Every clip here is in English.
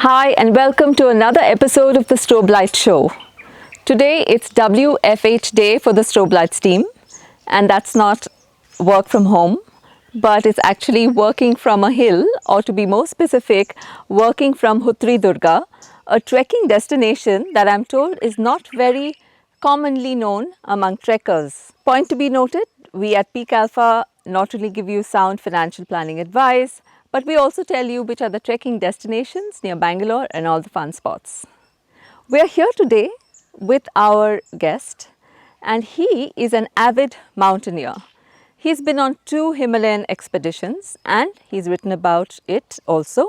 Hi and welcome to another episode of the Strobe Light Show. Today it's WFH Day for the Strobe Lights team, and that's not work from home, but it's actually working from a hill, or to be more specific, working from Hutridurga, a trekking destination that I'm told is not very commonly known among trekkers. Point to be noted, we at PeakAlpha not only give you sound financial planning advice, but we also tell you which are the trekking destinations near Bangalore and all the fun spots. We are here today with our guest, and he is an avid mountaineer. He's been on 2 Himalayan expeditions and he's written about it also.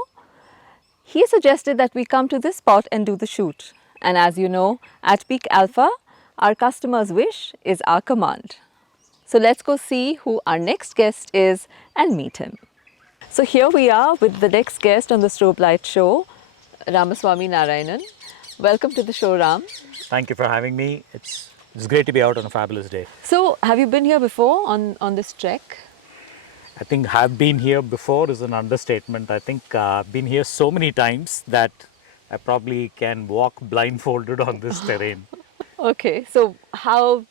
He suggested that we come to this spot and do the shoot. And as you know, at PeakAlpha, our customer's wish is our command. So let's go see who our next guest is and meet him. So here we are with the next guest on the Strobe Light Show, Ramaswamy Narayanan. Welcome to the show, Ram. Thank you for having me. It's great to be out on a fabulous day. So have you been here before on this trek? I think have been here before is an understatement. I think I've been here so many times that I probably can walk blindfolded on this terrain. Okay, so how,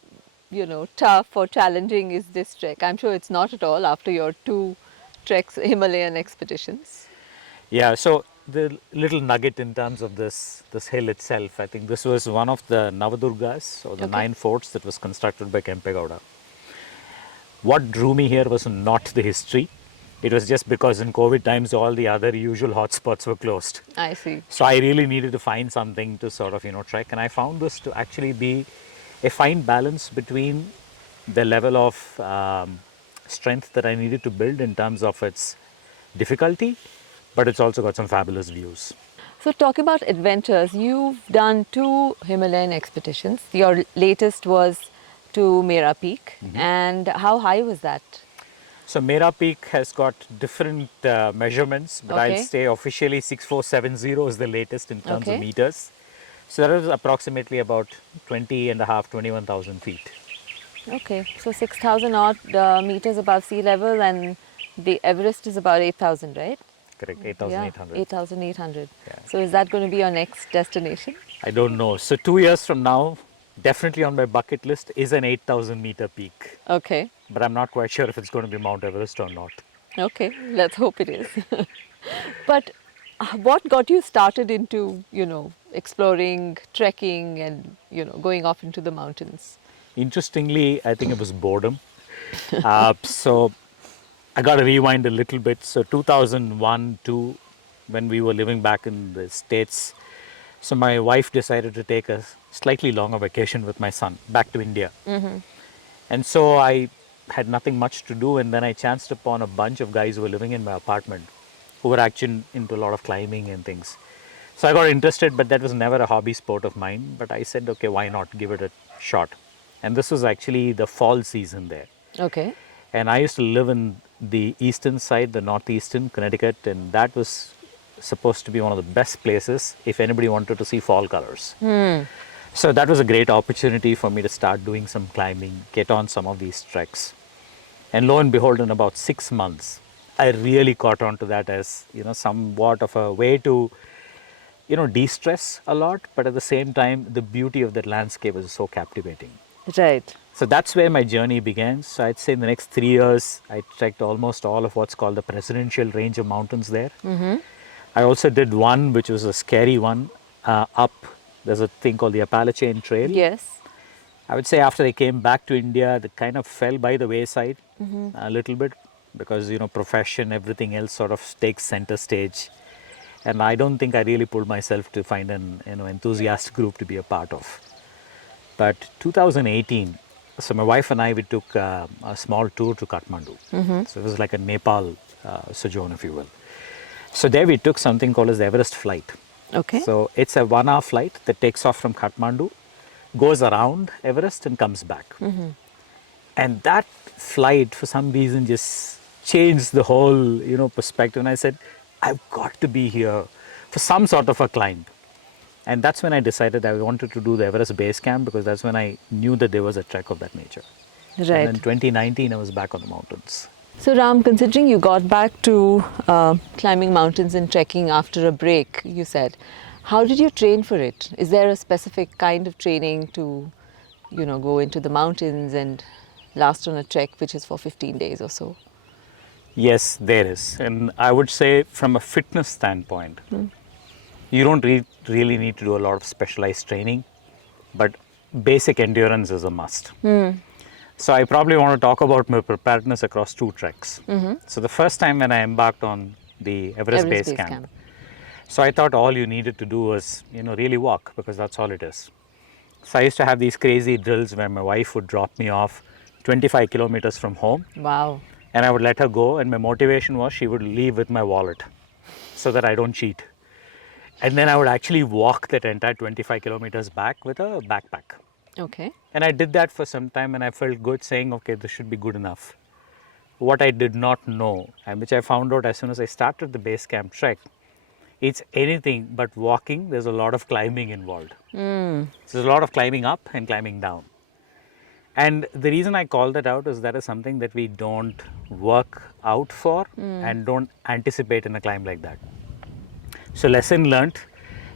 tough or challenging is this trek? I'm sure it's not at all after your 2 treks, Himalayan expeditions. Yeah, so the little nugget in terms of this hill itself, I think this was one of the Navadurgas or the 9 forts that was constructed by Kempegowda. What drew me here was not the history. It was just because in COVID times all the other usual hotspots were closed. I see. So I really needed to find something to sort of, trek, and I found this to actually be a fine balance between the level of strength that I needed to build in terms of its difficulty, but it's also got some fabulous views. So talking about adventures, you've done 2 Himalayan expeditions. Your latest was to Mera Peak. And how high was that? So Mera Peak has got different measurements, but Okay. I'll say officially 6470 is the latest in terms Okay. of meters. So that is approximately about 21,000 feet. Okay, so 6,000 odd meters above sea level, and the Everest is about 8,000, right? Correct, Yeah, 8,800. 8,800. Yeah. So is that going to be your next destination? I don't know. So 2 years from now, definitely on my bucket list is an 8,000 meter peak. Okay, But I'm not quite sure if it's going to be Mount Everest or not. okay, let's hope it is. But what got you started into, exploring, trekking, and, going off into the mountains? Interestingly, I think it was boredom. So I got to rewind a little bit. So 2001, 2, when we were living back in the States, so my wife decided to take a slightly longer vacation with my son back to India. And so I had nothing much to do, and then I chanced upon a bunch of guys who were living in my apartment who were actually into a lot of climbing and things. So I got interested, but that was never a hobby sport of mine. But I said, okay, why not give it a shot? And this was actually the fall season there. Okay. And I used to live in the eastern side, the northeastern Connecticut, and that was supposed to be one of the best places if anybody wanted to see fall colors. So that was a great opportunity for me to start doing some climbing, get on some of these treks. And lo and behold, in about 6 months, I really caught on to that as, somewhat of a way to, de-stress a lot, but at the same time, the beauty of that landscape is so captivating. Right. So that's where my journey began. So I'd say in the next 3 years, I trekked almost all of what's called the presidential range of mountains there. I also did one, which was a scary one, up. There's a thing called the Appalachian Trail. Yes. I would say after I came back to India, that kind of fell by the wayside a little bit because, profession, everything else sort of takes center stage. And I don't think I really pulled myself to find an enthusiast group to be a part of. But 2018, so my wife and I, we took a small tour to Kathmandu. So it was like a Nepal sojourn, if you will. So there we took something called as the Everest flight. Okay. So it's a 1-hour flight that takes off from Kathmandu, goes around Everest and comes back. And that flight, for some reason, just changed the whole, perspective. And I said, I've got to be here for some sort of a climb. And that's when I decided I wanted to do the Everest base camp, because that's when I knew that there was a trek of that nature. Right. And in 2019, I was back on the mountains. So Ram, considering you got back to climbing mountains and trekking after a break, you said, how did you train for it? Is there a specific kind of training to, go into the mountains and last on a trek which is for 15 days or so? Yes, there is. And I would say from a fitness standpoint, you don't really need to do a lot of specialized training, but basic endurance is a must. So I probably want to talk about my preparedness across 2 treks. So the first time when I embarked on the Everest Base Camp, so I thought all you needed to do was, really walk, because that's all it is. So I used to have these crazy drills where my wife would drop me off 25 kilometers from home. Wow. And I would let her go, and my motivation was she would leave with my wallet so that I don't cheat. And then I would actually walk that entire 25 kilometers back with a backpack. Okay. And I did that for some time, and I felt good saying, okay, this should be good enough. What I did not know, and which I found out as soon as I started the base camp trek, it's anything but walking. There's a lot of climbing involved. So there's a lot of climbing up and climbing down. And the reason I call that out is that is something that we don't work out for and don't anticipate in a climb like that. So lesson learned.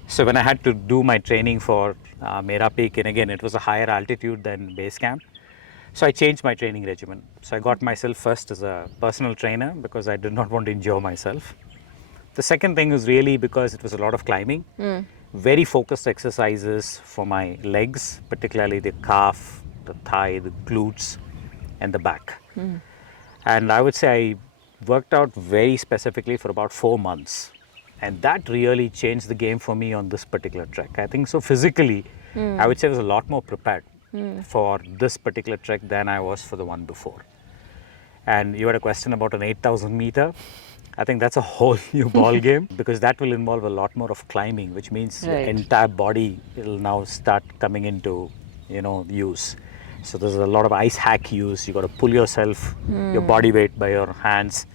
So when I had to do my training for Mera Peak, and again it was a higher altitude than base camp, so I changed my training regimen. So I got myself first as a personal trainer because I did not want to injure myself. The second thing is really because it was a lot of climbing, very focused exercises for my legs, particularly the calf, the thigh, the glutes, and the back. And I would say I worked out very specifically for about 4 months. And that really changed the game for me on this particular trek. I think so physically, I would say I was a lot more prepared for this particular trek than I was for the one before. And you had a question about an 8,000 meter. I think that's a whole new ball game, because that will involve a lot more of climbing, which means your entire body will now start coming into, use. So there's a lot of ice hack use. You got to pull yourself, your body weight by your hands.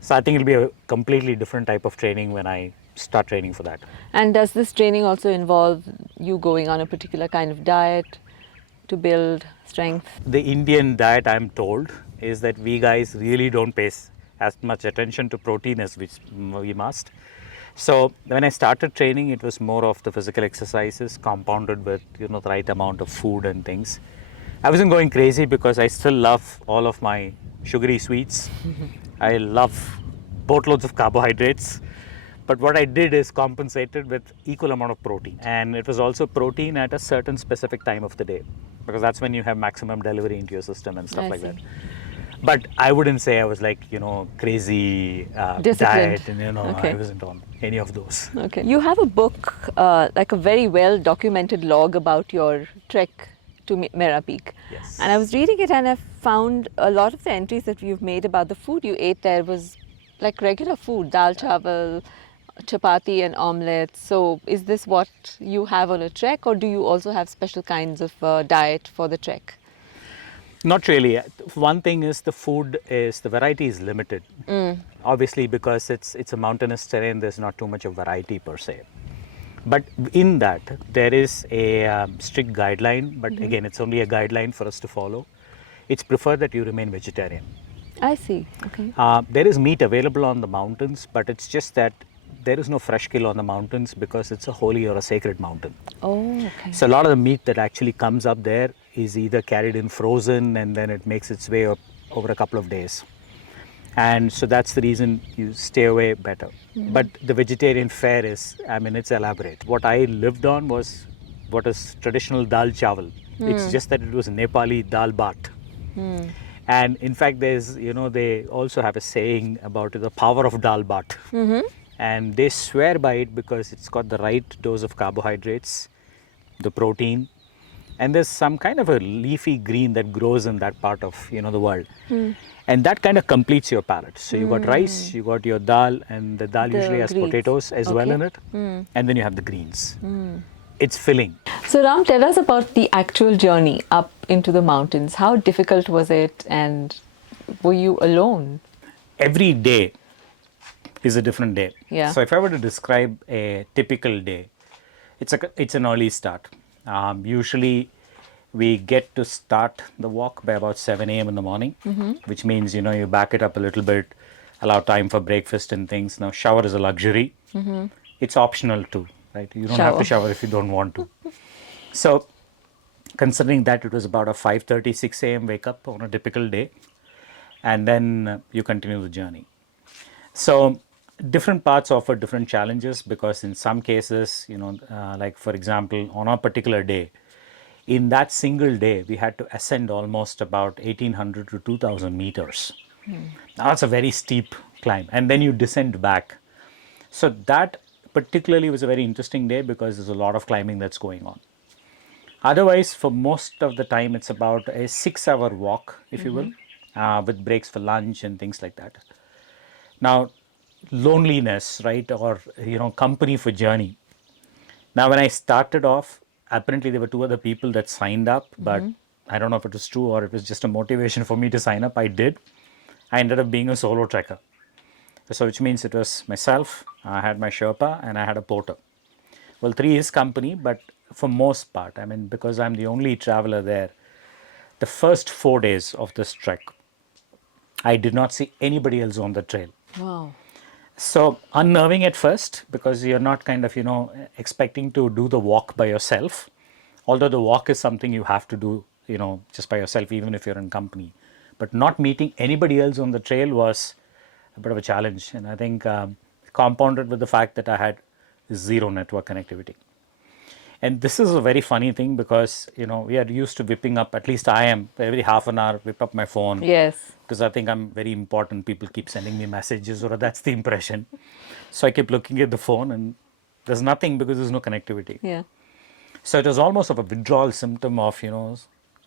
So I think it'll be a completely different type of training when I start training for that. And does this training also involve you going on a particular kind of diet to build strength? The Indian diet, I'm told, is that we guys really don't pay as much attention to protein as we must. So when I started training, it was more of the physical exercises compounded with the right amount of food and things. I wasn't going crazy because I still love all of my sugary sweets. I love boatloads of carbohydrates. But what I did is compensated with equal amount of protein. And it was also protein at a certain specific time of the day, because that's when you have maximum delivery into your system and stuff like that. But I wouldn't say I was like, crazy diet, and I wasn't on any of those. Okay. You have a book, like a very well documented log about your trek to Mera Peak. Yes. And I was reading it and I found a lot of the entries that you've made about the food you ate there was like regular food, dal chawal, chapati and omelette. So is this what you have on a trek, or do you also have special kinds of diet for the trek? Not really. One thing is the variety is limited. Obviously, because it's a mountainous terrain, there's not too much of variety per se. But in that, there is a strict guideline, but again, it's only a guideline for us to follow. It's preferred that you remain vegetarian. I see. Okay. There is meat available on the mountains, but it's just that there is no fresh kill on the mountains because it's a holy or a sacred mountain. Oh, okay. So a lot of the meat that actually comes up there is either carried in frozen and then it makes its way up over a couple of days. And so that's the reason you stay away better. But the vegetarian fare is, it's elaborate. What I lived on was what is traditional dal chawal. It's just that it was Nepali dal bhat. And in fact, there's, they also have a saying about the power of dal bhat. And they swear by it because it's got the right dose of carbohydrates, the protein, and there's some kind of a leafy green that grows in that part of, the world. And that kind of completes your palate. So you got rice, you got your dal, and the dal usually has potatoes as well in it. And then you have the greens. It's filling. So Ram, tell us about the actual journey up into the mountains. How difficult was it, and were you alone? Every day is a different day. Yeah. So if I were to describe a typical day, it's an early start. Usually We get to start the walk by about 7 a.m. in the morning, which means, you back it up a little bit, allow time for breakfast and things. Now, shower is a luxury. It's optional too, right? You don't have to shower if you don't want to. So, considering that it was about a 5:30, 6 a.m. wake up on a typical day, and then you continue the journey. So, different parts offer different challenges because in some cases, like for example, on a particular day, in that single day, we had to ascend almost about 1800 to 2000 meters. Now, that's a very steep climb, and then you descend back. So, that particularly was a very interesting day because there's a lot of climbing that's going on. Otherwise, for most of the time, it's about a 6 hour walk, if you will, with breaks for lunch and things like that. Now, loneliness, right, or company for journey. Now, when I started off, apparently there were two other people that signed up, but I don't know if it was true or it was just a motivation for me to sign up. I did. I ended up being a solo trekker. So, which means it was myself, I had my Sherpa, and I had a porter. Well, three is company, but for most part, I mean, because I'm the only traveler there, the first 4 days of this trek, I did not see anybody else on the trail. Wow. So unnerving at first because you're not kind of, expecting to do the walk by yourself. Although the walk is something you have to do, just by yourself, even if you're in company. But not meeting anybody else on the trail was a bit of a challenge. And I think compounded with the fact that I had zero network connectivity. And this is a very funny thing because, we are used to whipping up, at least I am, every half an hour, whip up my phone. Yes. Because I think I'm very important. People keep sending me messages, or that's the impression. So I keep looking at the phone and there's nothing because there's no connectivity. Yeah. So it was almost of a withdrawal symptom of,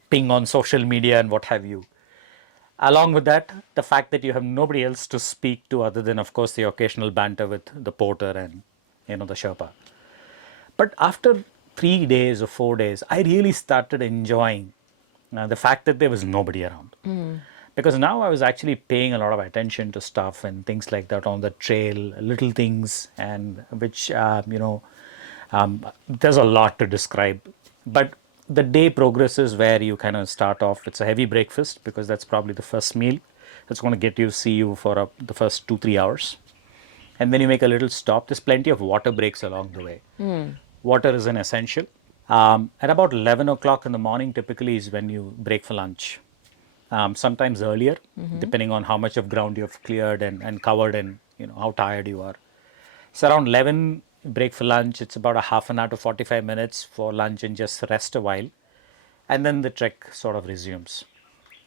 ping on social media and what have you. Along with that, the fact that you have nobody else to speak to other than, of course, the occasional banter with the porter and, the Sherpa. But after 3 days or 4 days, I really started enjoying the fact that there was nobody around. Because now I was actually paying a lot of attention to stuff and things like that on the trail, little things, and which, there's a lot to describe. But the day progresses where you kind of start off, it's a heavy breakfast because that's probably the first meal. That's going to see you for the first 2-3 hours. And then you make a little stop. There's plenty of water breaks along the way. Water is an essential. At about 11 o'clock in the morning, typically is when you break for lunch. Sometimes earlier, depending on how much of ground you've cleared and covered and how tired you are. So around 11, break for lunch. It's about a half an hour to 45 minutes for lunch and just rest a while. And then the trek sort of resumes.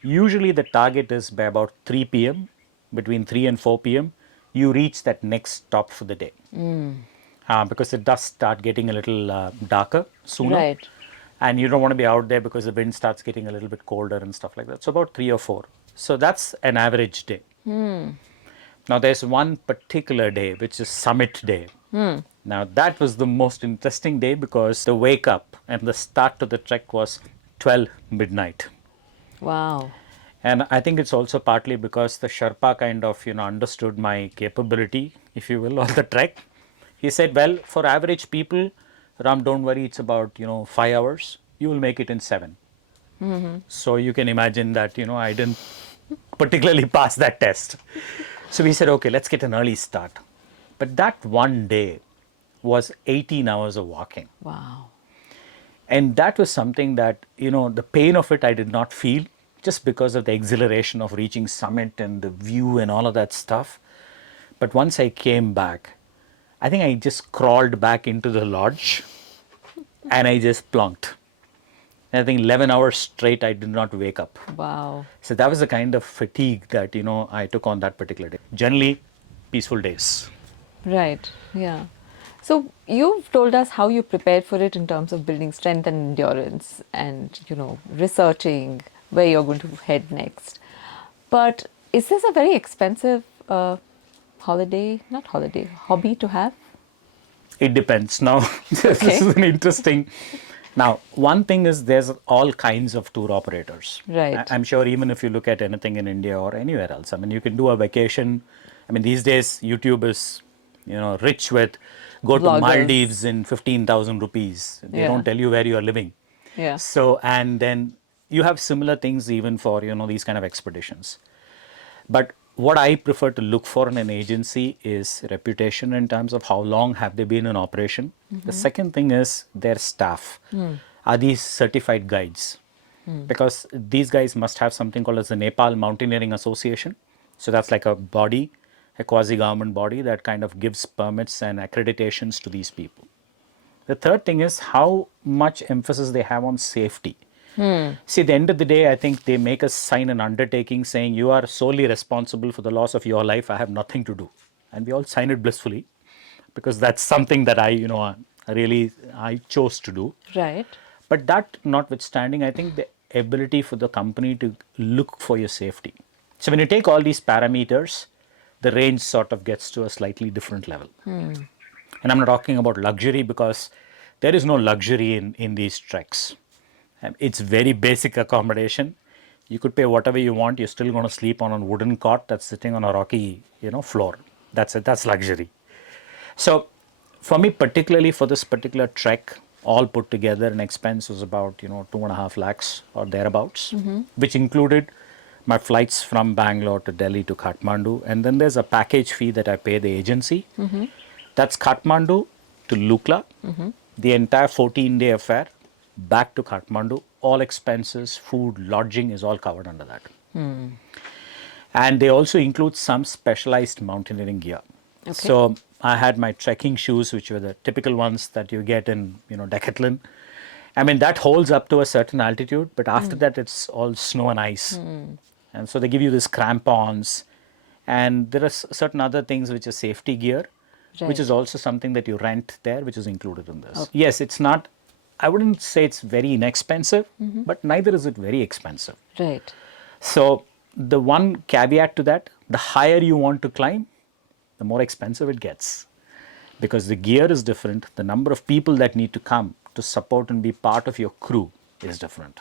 Usually the target is by about 3 p.m., between 3 and 4 p.m., you reach that next stop for the day. Because it does start getting a little darker sooner. Right. And you don't want to be out there because the wind starts getting a little bit colder and stuff like that. So about 3 or 4. So that's an average day. Now there's one particular day which is summit day. Now that was the most interesting day because the wake up and the start to the trek was 12 midnight. Wow. And I think it's also partly because the Sherpa kind of understood my capability, if you will, on the trek. He said, well, for average people, Ram, don't worry, it's about 5 hours. You will make it in 7. So you can imagine that I didn't particularly pass that test. So we said, okay, let's get an early start. But that one day was 18 hours of walking. Wow. And that was something that the pain of it I did not feel, just because of the exhilaration of reaching summit and the view and all of that stuff. But once I came back, I think I just crawled back into the lodge and I just plunked. And I think 11 hours straight, I did not wake up. Wow. So that was the kind of fatigue that, I took on that particular day. Generally, peaceful days. Right. Yeah. So you've told us how you prepared for it in terms of building strength and endurance and, researching where you're going to head next. But is this a very expensive hobby to have? It depends. Now, this is an interesting. Now, one thing is there's all kinds of tour operators. Right. I'm sure even if you look at anything in India or anywhere else, I mean, you can do a vacation. I mean, these days, YouTube is, rich with go to Vloggers. Maldives in 15,000 rupees. They Yeah. don't tell you where you are living. Yeah. So, and then you have similar things even for, these kind of expeditions. But what I prefer to look for in an agency is reputation in terms of how long have they been in operation. The second thing is their staff. Are these certified guides? Because these guys must have something called as the Nepal Mountaineering Association. So that's like a body, a quasi-government body that kind of gives permits and accreditations to these people. The third thing is how much emphasis they have on safety. See, at the end of the day, I think they make us sign an undertaking saying you are solely responsible for the loss of your life. I have nothing to do. And we all sign it blissfully because that's something that I chose to do. Right. But that notwithstanding, I think the ability for the company to look for your safety. So when you take all these parameters, the range sort of gets to a slightly different level. And I'm not talking about luxury because there is no luxury in these treks. It's very basic accommodation. You could pay whatever you want. You're still going to sleep on a wooden cot that's sitting on a rocky, floor. That's it. That's luxury. So for me, particularly for this particular trek, all put together, an expense was about, 2.5 lakhs or thereabouts, which included my flights from Bangalore to Delhi to Kathmandu. And then there's a package fee that I pay the agency. That's Kathmandu to Lukla, the entire 14-day affair, back to Kathmandu, all expenses, food, lodging is all covered under that. And they also include some specialized mountaineering gear. Okay. So I had my trekking shoes, which were the typical ones that you get in, Decathlon. I mean, that holds up to a certain altitude, but after that, it's all snow and ice. And so they give you these crampons. And there are certain other things which are safety gear, which is also something that you rent there, which is included in this. Yes, it's not, I wouldn't say it's very inexpensive, but neither is it very expensive. Right. So the one caveat to that, the higher you want to climb, the more expensive it gets. Because the gear is different, the number of people that need to come to support and be part of your crew is different.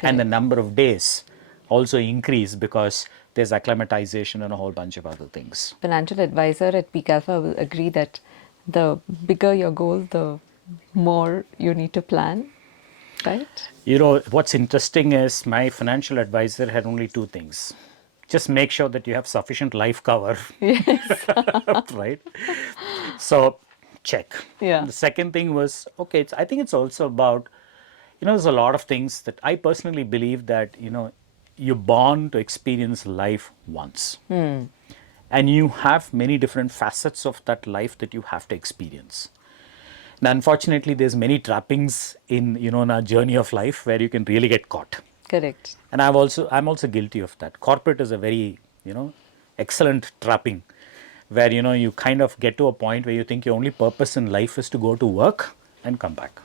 And the number of days also increase because there's acclimatization and a whole bunch of other things. Financial advisor at PeakAlpha will agree that the bigger your goal, the more you need to plan, right? What's interesting is my financial advisor had only two things. Just make sure that you have sufficient life cover. Yes. Right? So, check. Yeah. The second thing was, I think it's also about, there's a lot of things that I personally believe that, you're born to experience life once. And you have many different facets of that life that you have to experience. Now, unfortunately, there's many trappings in, in our journey of life where you can really get caught. Correct. And I'm also guilty of that. Corporate is a very, excellent trapping where, you kind of get to a point where you think your only purpose in life is to go to work and come back.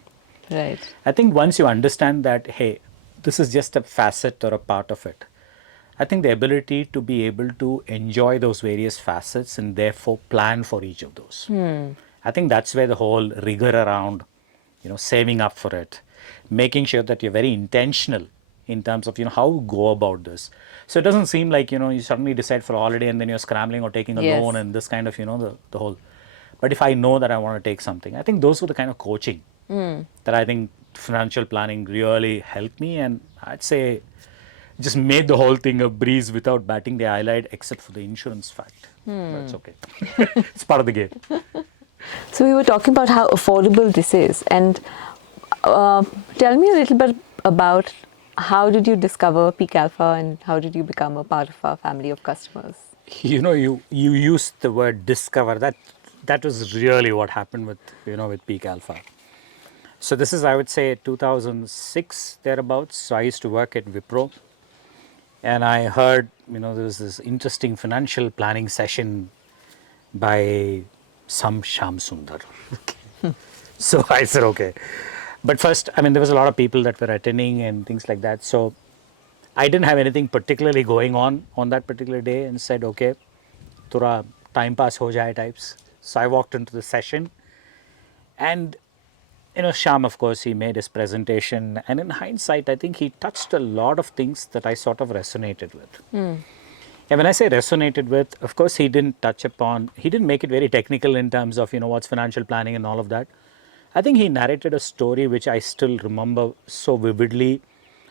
Right. I think once you understand that, hey, this is just a facet or a part of it, I think the ability to be able to enjoy those various facets and therefore plan for each of those. I think that's where the whole rigor around, saving up for it, making sure that you're very intentional in terms of, how you go about this. So it doesn't seem like, you suddenly decide for a holiday and then you're scrambling or taking a loan and this kind of, the whole. But if I know that I want to take something, I think those were the kind of coaching that I think financial planning really helped me. And I'd say just made the whole thing a breeze without batting the eyelid, except for the insurance fact. But it's okay. It's part of the game. So we were talking about how affordable this is, and tell me a little bit about how did you discover PeakAlpha and how did you become a part of our family of customers? You used the word discover. That was really what happened with with PeakAlpha. So this is, I would say, 2006 thereabouts. So I used to work at Wipro, and I heard there was this interesting financial planning session by some Sham Sundar. So I said, okay. But first, there was a lot of people that were attending and things like that. So I didn't have anything particularly going on that particular day and said, okay, thora time pass ho jaye types. So I walked into the session and, Sham, of course, he made his presentation. And in hindsight, I think he touched a lot of things that I sort of resonated with. And when I say resonated with, of course, he didn't make it very technical in terms of, what's financial planning and all of that. I think he narrated a story which I still remember so vividly,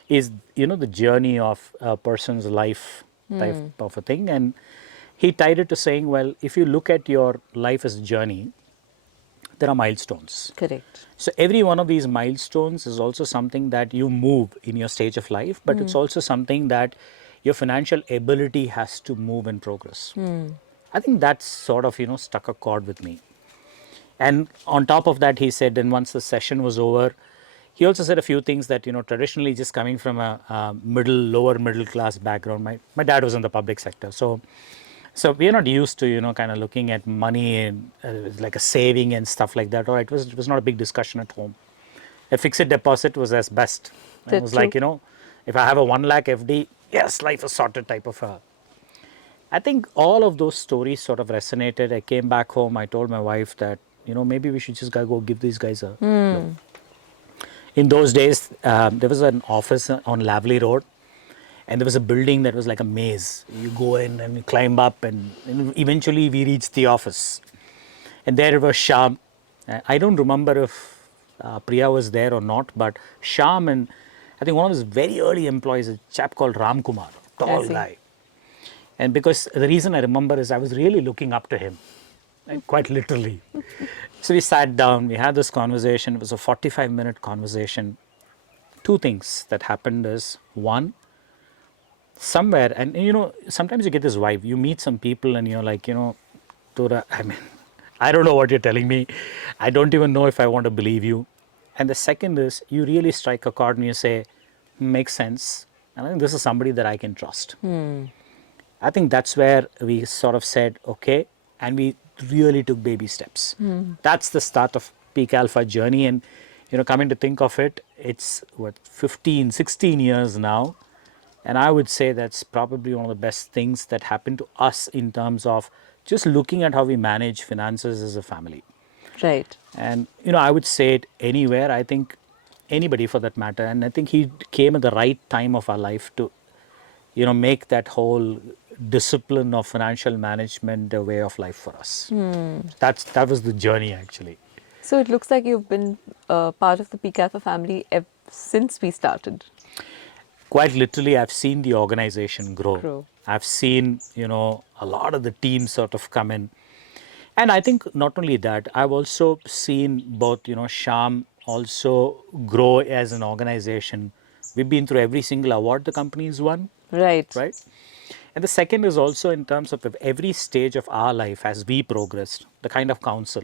is the journey of a person's life type of a thing, and he tied it to saying, well, if you look at your life as a journey, there are milestones. Correct. So every one of these milestones is also something that you move in your stage of life, but it's also something that your financial ability has to move and progress. I think that's sort of struck a chord with me. And on top of that, he said, and once the session was over, he also said a few things that, traditionally just coming from a lower middle class background. My dad was in the public sector. So we are not used to, kind of looking at money and like a saving and stuff like that. Or it was not a big discussion at home. A fixed deposit was as best. It was like, if I have a 1 lakh FD, yes, life is sorted type of a. I think all of those stories sort of resonated. I came back home. I told my wife that, maybe we should just go give these guys a look. In those days, there was an office on Lavely Road, and there was a building that was like a maze. You go in and you climb up, and eventually we reached the office. And there was Shyam. I don't remember if Priya was there or not, but Shyam and I think one of his very early employees, a chap called Ram Kumar, tall guy. And because the reason I remember is I was really looking up to him, quite literally. So we sat down, we had this conversation. It was a 45-minute conversation. Two things that happened is, one, somewhere, and sometimes you get this vibe. You meet some people and you're like, Tura, I don't know what you're telling me. I don't even know if I want to believe you. And the second is, you really strike a chord and you say, makes sense. And I think this is somebody that I can trust. I think that's where we sort of said, okay, and we really took baby steps. That's the start of PeakAlpha journey. And, coming to think of it, it's 16 years now. And I would say that's probably one of the best things that happened to us in terms of just looking at how we manage finances as a family. Right. And, I would say it anywhere. I think anybody for that matter. And I think he came at the right time of our life to, make that whole discipline of financial management a way of life for us. That was the journey, actually. So it looks like you've been part of the PeakAlpha family since we started. Quite literally, I've seen the organization grow. I've seen, a lot of the teams sort of come in. And I think not only that, I've also seen both, Shyam also grow as an organization. We've been through every single award the company's won. Right. And the second is also in terms of every stage of our life as we progressed, the kind of counsel,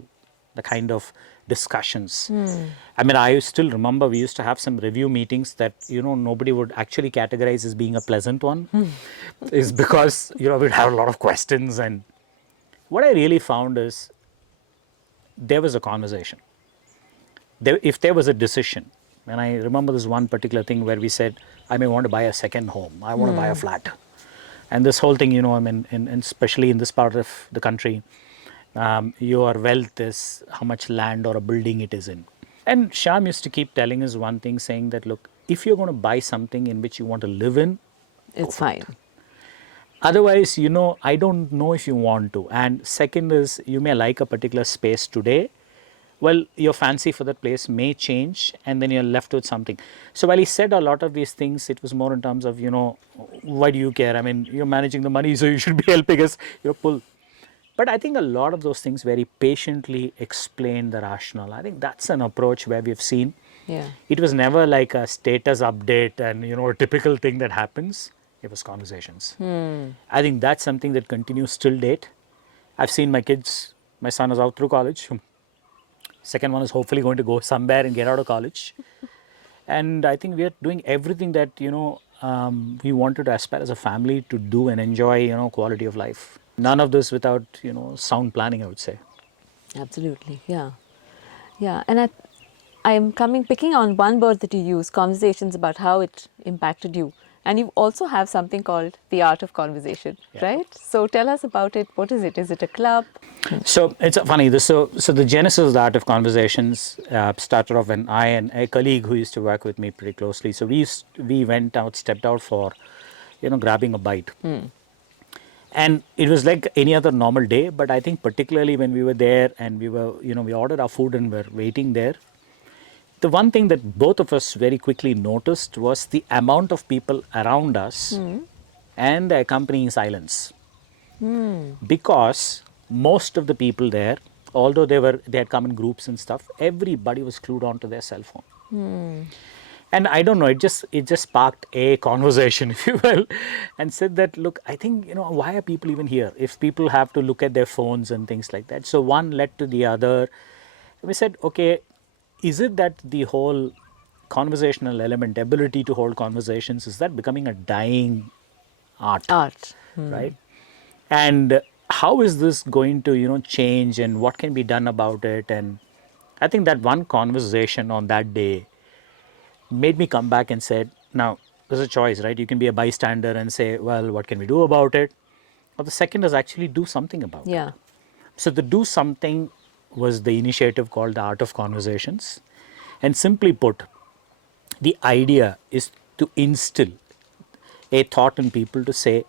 the kind of discussions. I still remember we used to have some review meetings that, nobody would actually categorize as being a pleasant one. Is because, we'd have a lot of questions. And what I really found is there was a conversation. If there was a decision, and I remember this one particular thing where we said, I may want to buy a second home. I want to buy a flat. And this whole thing, and especially in this part of the country, your wealth is how much land or a building it is in. And Shyam used to keep telling us one thing, saying that, look, if you're going to buy something in which you want to live in, it's fine. Otherwise, I don't know if you want to. And second is, you may like a particular space today. Well, your fancy for that place may change, and then you're left with something. So while he said a lot of these things, it was more in terms of, why do you care? You're managing the money, so you should be helping us, pull. But I think a lot of those things very patiently explain the rationale. I think that's an approach where we've seen. Yeah. It was never like a status update and, a typical thing that happens. It was conversations. I think that's something that continues till date. I've seen my kids, my son is out through college. Second one is hopefully going to go somewhere and get out of college. And I think we are doing everything that, we wanted to aspire as a family to do and enjoy, quality of life. None of this without, sound planning, I would say. Absolutely. Yeah. Yeah. And I'm picking on one word that you use, conversations, about how it impacted you. And you also have something called the art of conversation, right? So tell us about it. What is it? Is it a club? So it's funny. So the genesis of the art of conversations started off when I and a colleague who used to work with me pretty closely. So we stepped out for, grabbing a bite. And it was like any other normal day, but I think particularly when we were there and we were, we ordered our food and were waiting there, the one thing that both of us very quickly noticed was the amount of people around us and the accompanying silence. Because most of the people there, although they had come in groups and stuff, everybody was glued onto their cell phone. And I don't know, it just sparked a conversation, if you will, and said that, look, I think, why are people even here if people have to look at their phones and things like that? So one led to the other. We said, okay, is it that the whole conversational element, ability to hold conversations, is that becoming a dying art? Right? And how is this going to, change, and what can be done about it? And I think that one conversation on that day made me come back and said, now there's a choice, right? You can be a bystander and say, well, what can we do about it? Or the second is actually do something about it. So the do something was the initiative called the Art of Conversations. And simply put, the idea is to instill a thought in people to say,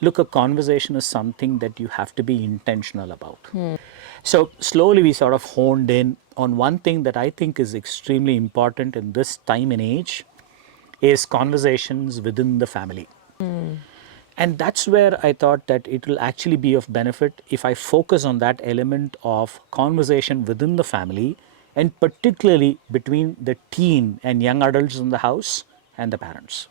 look, a conversation is something that you have to be intentional about. So slowly we sort of honed in on one thing that I think is extremely important in this time and age is conversations within the family. And that's where I thought that it will actually be of benefit if I focus on that element of conversation within the family, and particularly between the teen and young adults in the house and the parents.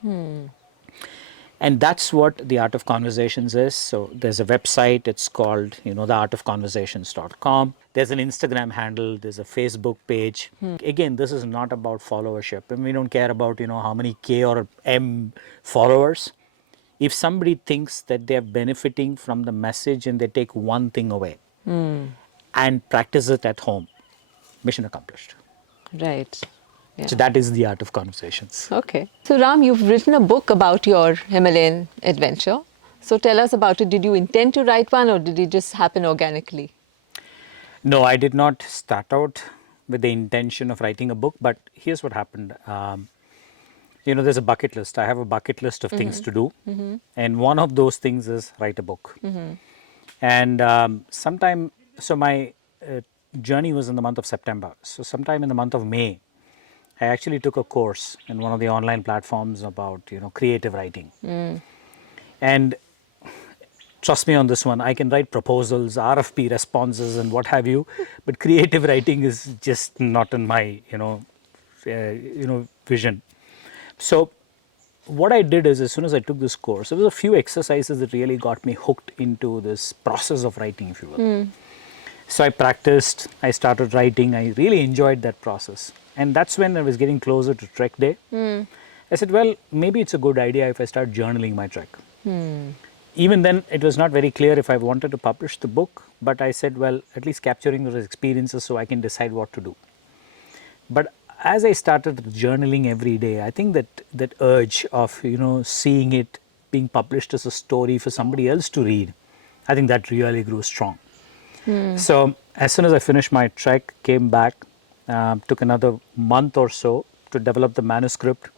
And that's what the Art of Conversations is. So there's a website, it's called, theartofconversations.com. There's an Instagram handle, there's a Facebook page. Again, this is not about followership. And we don't care about, how many K or M followers. If somebody thinks that they're benefiting from the message and they take one thing away and practice it at home, mission accomplished. Right. Yeah. So that is the Art of Conversations. Okay. So Ram, you've written a book about your Himalayan adventure. So tell us about it. Did you intend to write one, or did it just happen organically? No, I did not start out with the intention of writing a book, but here's what happened. There's a bucket list. I have a bucket list of things to do. And one of those things is write a book. And so my journey was in the month of September. So sometime in the month of May, I actually took a course in one of the online platforms about, creative writing. And trust me on this one, I can write proposals, RFP responses and what have you, but creative writing is just not in my, vision. So what I did is, as soon as I took this course, there was a few exercises that really got me hooked into this process of writing, if you will. So I practiced, I started writing, I really enjoyed that process. And that's when I was getting closer to Trek Day. I said, well, maybe it's a good idea if I start journaling my trek. Even then, it was not very clear if I wanted to publish the book, but I said, well, at least capturing those experiences so I can decide what to do. But as I started journaling every day, I think that urge of, seeing it being published as a story for somebody else to read, I think that really grew strong. So as soon as I finished my trek, came back, took another month or so to develop the manuscript.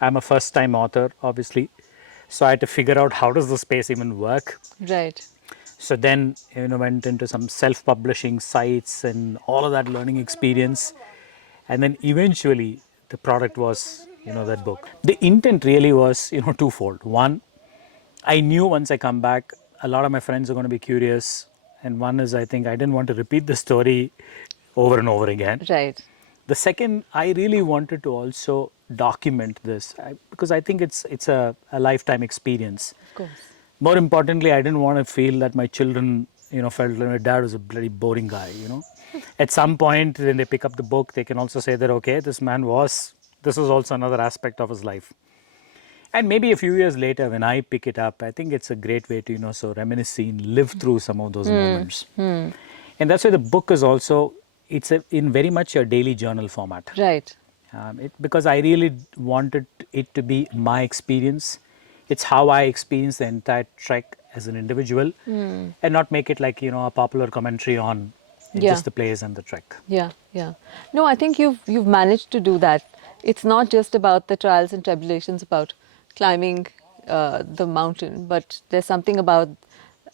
I'm a first-time author, obviously, so I had to figure out how does the space even work. Right. So then, went into some self-publishing sites and all of that learning experience, and then eventually the product was, that book. The intent really was, twofold. One, I knew once I come back, a lot of my friends are going to be curious, and one is I think I didn't want to repeat the story over and over again. Right. The second, I really wanted to also document this because I think it's a lifetime experience. Of course. More importantly, I didn't want to feel that my children, felt like my dad was a bloody boring guy, At some point, when they pick up the book, they can also say that, okay, this was also another aspect of his life. And maybe a few years later, when I pick it up, I think it's a great way to, so reminisce and live through some of those moments. And that's why the book is also, it's in very much a daily journal format. Right. Because I really wanted it to be my experience. It's how I experience the entire trek as an individual and not make it like, a popular commentary on just the place and the trek. Yeah. No, I think you've managed to do that. It's not just about the trials and tribulations about climbing the mountain, but there's something about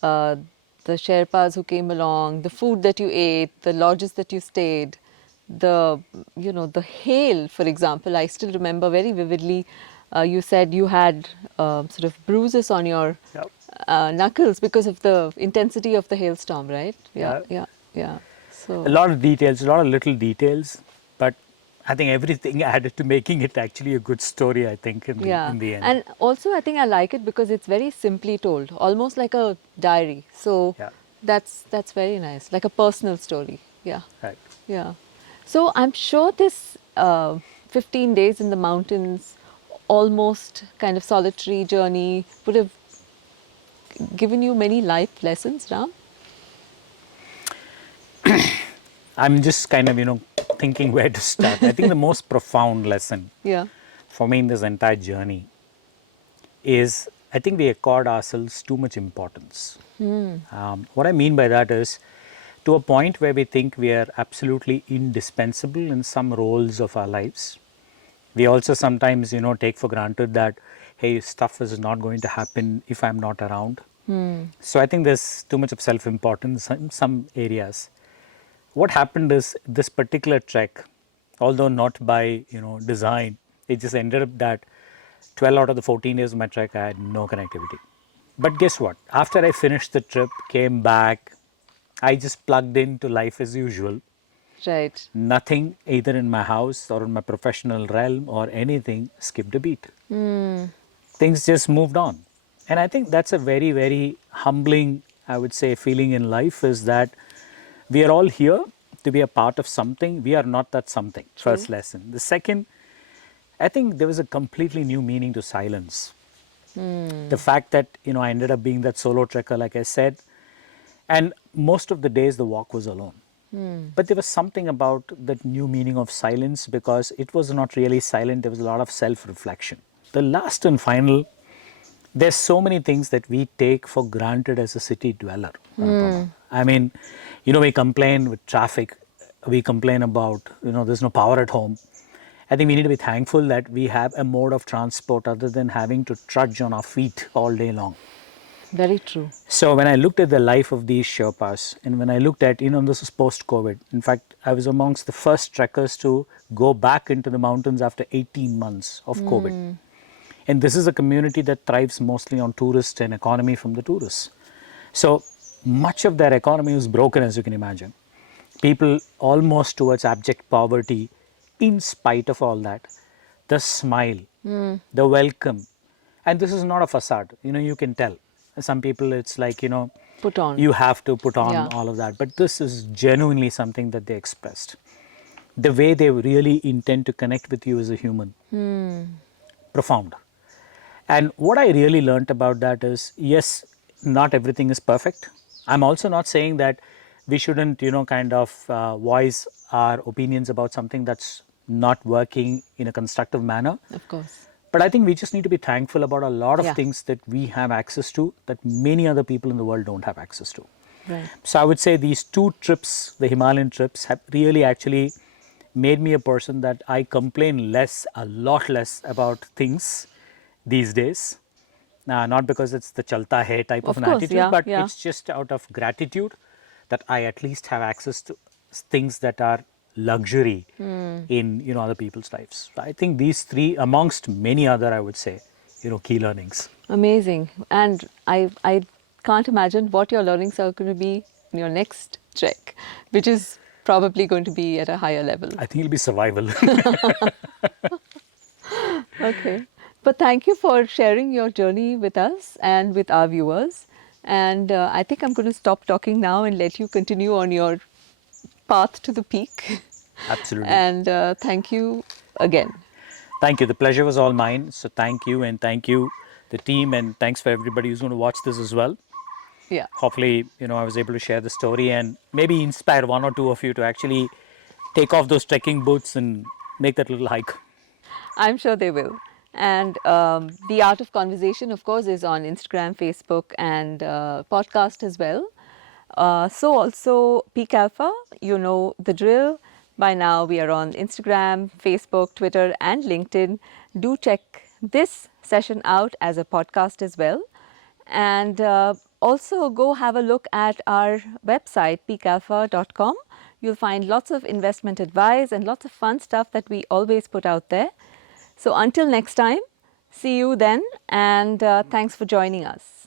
uh, the Sherpas who came along, the food that you ate, the lodges that you stayed, the the hail, for example. I still remember very vividly. You said you had sort of bruises on your Yep. knuckles because of the intensity of the hailstorm, right? Yeah, Yeah. yeah, yeah. A So lot of details, a lot of little details, but I think everything added to making it actually a good story. I think yeah, in the end. and also I think I like it because it's very simply told, almost like a diary. So Yeah. that's very nice, like a personal story. Yeah, Right. yeah. So I'm sure this 15 days in the mountains, almost kind of solitary journey, would have given you many life lessons, Ram. I'm just kind of thinking where to start. I think the most profound lesson Yeah. for me in this entire journey is I think we accord ourselves too much importance. What I mean by that is to a point where we think we are absolutely indispensable in some roles of our lives. We also sometimes, take for granted that, hey, stuff is not going to happen if I'm not around. So I think there's too much of self importance in some areas. What happened is this particular trek, although not by design, it just ended up that 12 out of the 14 days of my trek I had no connectivity. But guess what? After I finished the trip, came back, I just plugged into life as usual. Right. Nothing either in my house or in my professional realm or anything skipped a beat. Things just moved on. And I think that's a very, very humbling, I would say, feeling in life is that we are all here to be a part of something. We are not that something. True. First lesson. The second, I think there was a completely new meaning to silence. The fact that, I ended up being that solo trekker, like I said, and most of the days the walk was alone. But there was something about that new meaning of silence because it was not really silent, there was a lot of self reflection. The last and final, there's so many things that we take for granted as a city dweller. Anupama. I mean, we complain with traffic, we complain about, there's no power at home. I think we need to be thankful that we have a mode of transport other than having to trudge on our feet all day long. Very true. So when I looked at the life of these Sherpas, and when I looked at, this is post-COVID. In fact, I was amongst the first trekkers to go back into the mountains after 18 months of COVID. And this is a community that thrives mostly on tourists and economy from the tourists. So much of their economy was broken, as you can imagine. People almost towards abject poverty, in spite of all that. The smile, the welcome. And this is not a facade, you can tell. Some people, it's like, Put on. you have to put on Yeah. all of that. But this is genuinely something that they expressed. The way they really intend to connect with you as a human. Profound. And what I really learned about that is yes, not everything is perfect. I'm also not saying that we shouldn't, kind of voice our opinions about something that's not working in a constructive manner. Of course. But I think we just need to be thankful about a lot of Yeah. things that we have access to that many other people in the world don't have access to. Right. So I would say these two trips, the Himalayan trips, have really actually made me a person that I complain less, a lot less about things these days. Not because it's the chalta hai type of Of an course. attitude, Yeah. but Yeah. it's just out of gratitude that I at least have access to things that are luxury in other people's lives. So I think these three, amongst many other, I would say, key learnings. Amazing. And I can't imagine what your learnings are going to be in your next trek, which is probably going to be at a higher level. I think it'll be survival. Okay. But thank you for sharing your journey with us and with our viewers. And I think I'm going to stop talking now and let you continue on your path to the peak. Absolutely. And thank you again. Thank you. The pleasure was all mine. So thank you, and thank you, the team, and thanks for everybody who's going to watch this as well. Yeah. Hopefully, I was able to share the story and maybe inspire one or two of you to actually take off those trekking boots and make that little hike. I'm sure they will. And The Art of Conversation, of course, is on Instagram, Facebook, and podcast as well. So also PeakAlpha, you know the drill. By now we are on Instagram, Facebook, Twitter, and LinkedIn. Do check this session out as a podcast as well. And Also, go have a look at our website, peakalpha.com. You'll find lots of investment advice and lots of fun stuff that we always put out there. So, until next time, see you then, and thanks for joining us.